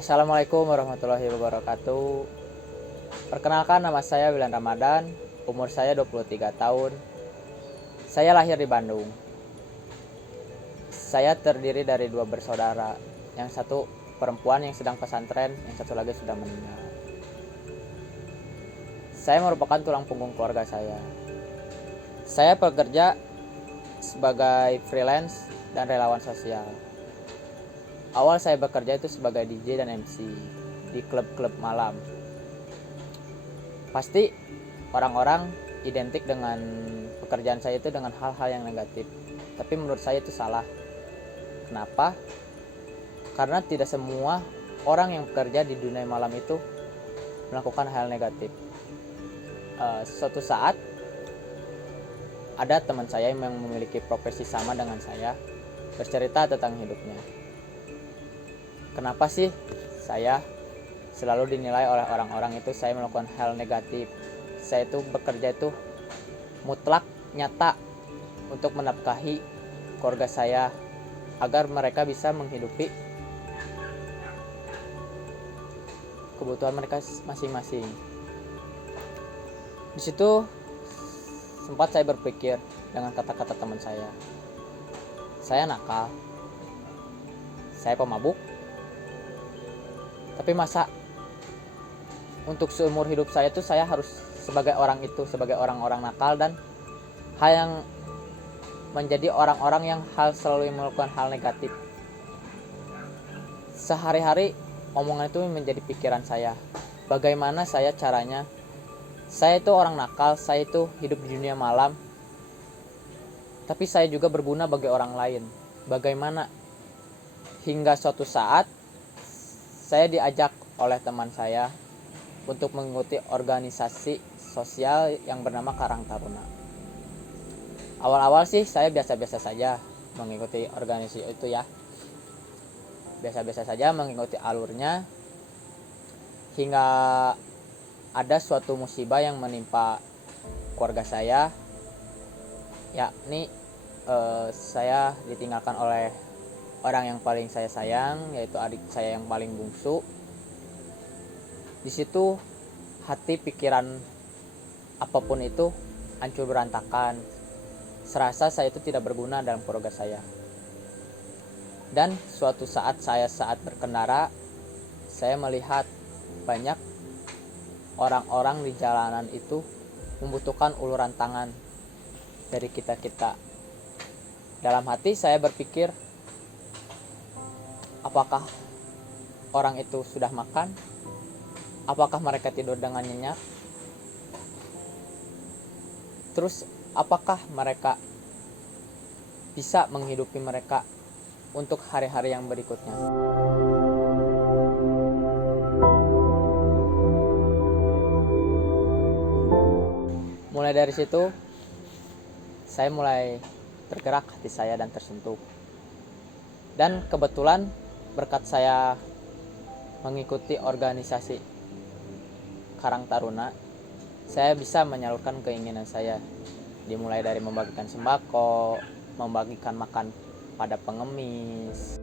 Assalamualaikum warahmatullahi wabarakatuh. Perkenalkan, nama saya Wilhan Ramadan, umur saya 23 tahun. Saya lahir di Bandung. Saya terdiri dari dua bersaudara, yang satu perempuan yang sedang pesantren, yang satu lagi sudah meninggal. Saya merupakan tulang punggung keluarga saya. Saya bekerja sebagai freelance dan relawan sosial. Awal saya bekerja itu sebagai DJ dan MC di klub-klub malam. Pasti orang-orang identik dengan pekerjaan saya itu dengan hal-hal yang negatif. Tapi menurut saya itu salah. Kenapa? Karena tidak semua orang yang bekerja di dunia malam itu melakukan hal negatif. Suatu saat ada teman saya yang memiliki profesi sama dengan saya bercerita tentang hidupnya. Kenapa sih saya selalu dinilai oleh orang-orang itu saya melakukan hal negatif? Saya itu bekerja itu mutlak nyata untuk menafkahi keluarga saya agar mereka bisa menghidupi kebutuhan mereka masing-masing. Di situ sempat saya berpikir dengan kata-kata teman saya. Saya nakal, saya pemabuk. Tapi masa untuk seumur hidup saya itu saya harus sebagai orang itu, sebagai orang-orang nakal dan hal yang menjadi orang-orang yang selalu melakukan hal negatif. Sehari-hari omongan itu menjadi pikiran saya. Bagaimana saya caranya? Saya itu orang nakal, saya itu hidup di dunia malam. Tapi saya juga berguna bagi orang lain. Bagaimana? Hingga suatu saat saya diajak oleh teman saya untuk mengikuti organisasi sosial yang bernama Karang Taruna. Awal-awal sih saya biasa-biasa saja mengikuti organisasi itu ya. Biasa-biasa saja mengikuti alurnya hingga ada suatu musibah yang menimpa keluarga saya. Yakni saya ditinggalkan oleh orang yang paling saya sayang, yaitu adik saya yang paling bungsu. Di situ hati pikiran apapun itu hancur berantakan. Serasa saya itu tidak berguna dalam keluarga saya. Dan suatu saat berkendara, saya melihat banyak orang-orang di jalanan itu membutuhkan uluran tangan dari kita-kita. Dalam hati saya berpikir, apakah orang itu sudah makan? Apakah mereka tidur dengan nyenyak? Terus apakah mereka bisa menghidupi mereka untuk hari-hari yang berikutnya? Mulai dari situ saya mulai tergerak hati saya dan tersentuh. Dan kebetulan berkat saya mengikuti organisasi Karang Taruna, saya bisa menyalurkan keinginan saya. Dimulai dari membagikan sembako, membagikan makan pada pengemis.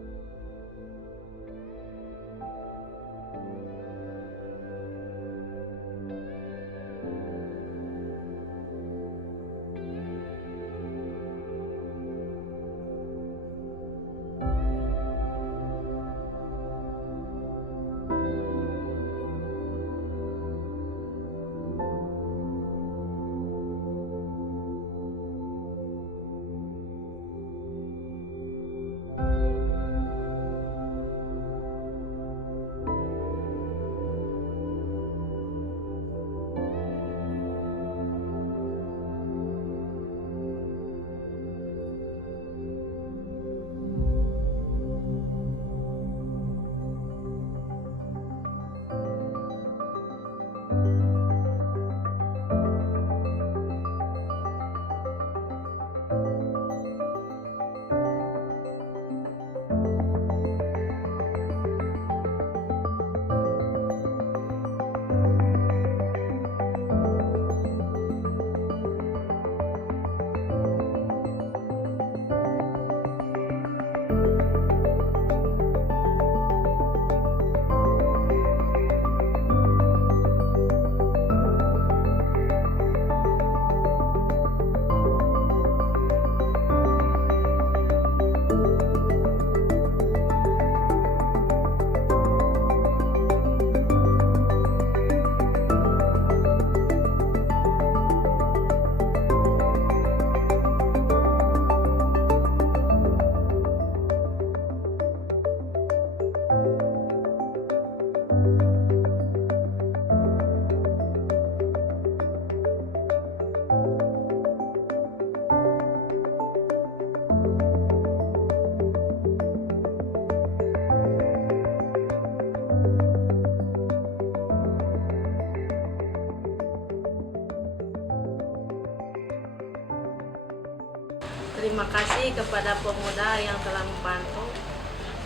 Terima kasih kepada pemuda yang telah membantu.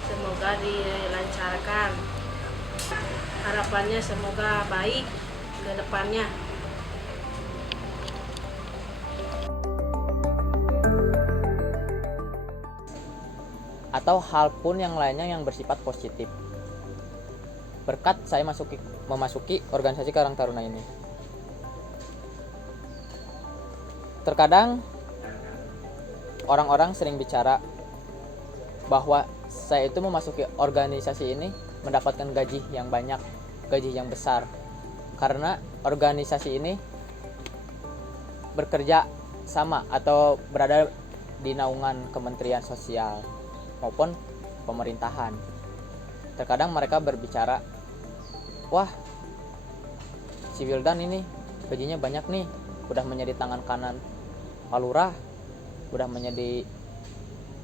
Semoga dilancarkan. Harapannya semoga baik ke depannya. Atau hal pun yang lainnya yang bersifat positif. Berkat saya memasuki organisasi Karang Taruna ini. Terkadang orang-orang sering bicara bahwa saya itu memasuki organisasi ini mendapatkan gaji yang banyak, gaji yang besar. Karena organisasi ini bekerja sama atau berada di naungan Kementerian Sosial maupun pemerintahan. Terkadang mereka berbicara, wah, si Wildan ini gajinya banyak nih, udah menjadi tangan kanan Pak Lurah, udah menjadi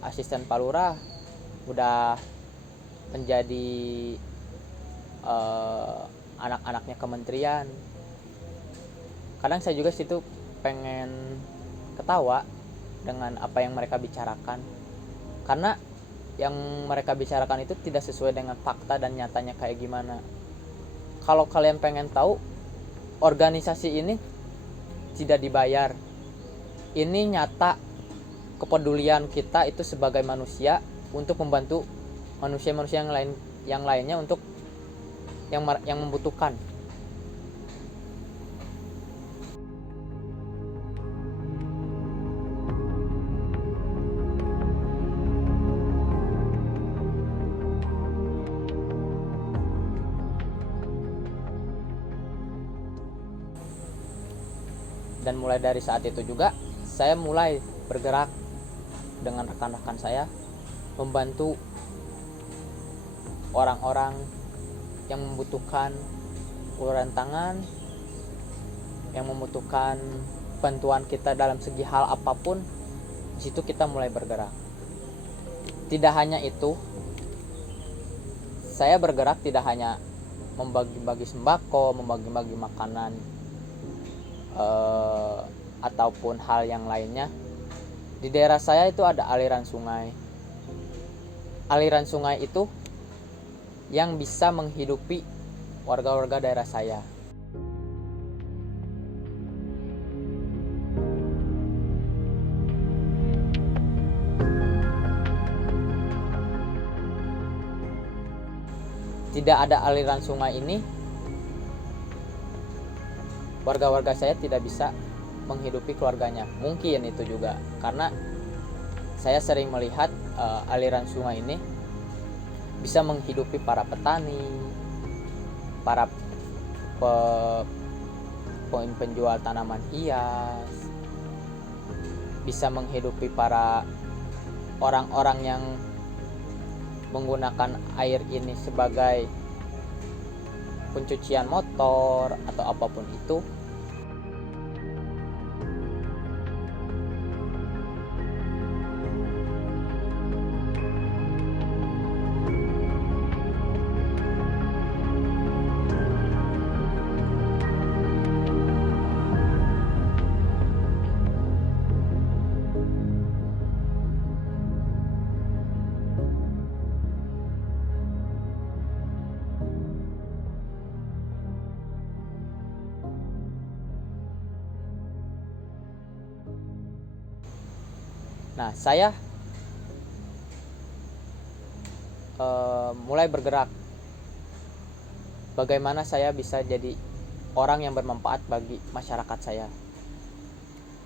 asisten Pak Lurah, udah menjadi anak-anaknya kementerian. Kadang saya juga situ pengen ketawa dengan apa yang mereka bicarakan, karena yang mereka bicarakan itu tidak sesuai dengan fakta dan nyatanya kayak gimana. Kalau kalian pengen tahu, organisasi ini tidak dibayar. Ini nyata kepedulian kita itu sebagai manusia untuk membantu manusia-manusia yang lainnya untuk yang membutuhkan. Dan mulai dari saat itu juga saya mulai bergerak dengan rekan-rekan saya membantu orang-orang yang membutuhkan uluran tangan, yang membutuhkan bantuan kita dalam segi hal apapun. Di situ kita mulai bergerak. Tidak hanya itu, saya bergerak tidak hanya membagi-bagi sembako, membagi-bagi makanan, ataupun hal yang lainnya. Di daerah saya itu ada aliran sungai. Aliran sungai itu yang bisa menghidupi warga-warga daerah saya. Tidak ada aliran sungai ini, warga-warga saya tidak bisa menghidupi keluarganya. Mungkin itu juga karena saya sering melihat aliran sungai ini bisa menghidupi para petani, para penjual tanaman hias, bisa menghidupi para orang-orang yang menggunakan air ini sebagai pencucian motor atau apapun itu. Nah, saya mulai bergerak. Bagaimana saya bisa jadi orang yang bermanfaat bagi masyarakat saya.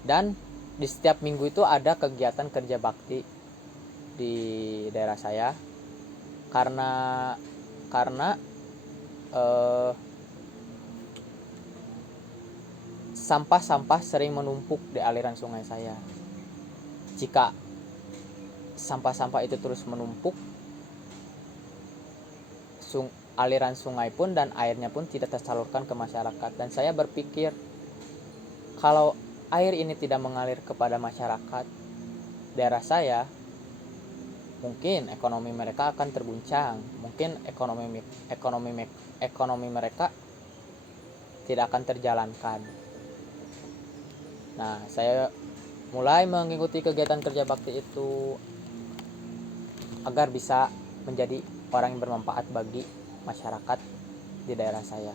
Dan di setiap minggu itu ada kegiatan kerja bakti di daerah saya. Karena sampah-sampah sering menumpuk di aliran sungai saya. Jika sampah-sampah itu terus menumpuk, aliran sungai pun dan airnya pun tidak tersalurkan ke masyarakat. Dan saya berpikir, kalau air ini tidak mengalir kepada masyarakat daerah saya, mungkin ekonomi mereka akan terguncang. Mungkin ekonomi mereka tidak akan terjalankan. Nah, saya mulai mengikuti kegiatan kerja bakti itu agar bisa menjadi orang yang bermanfaat bagi masyarakat di daerah saya.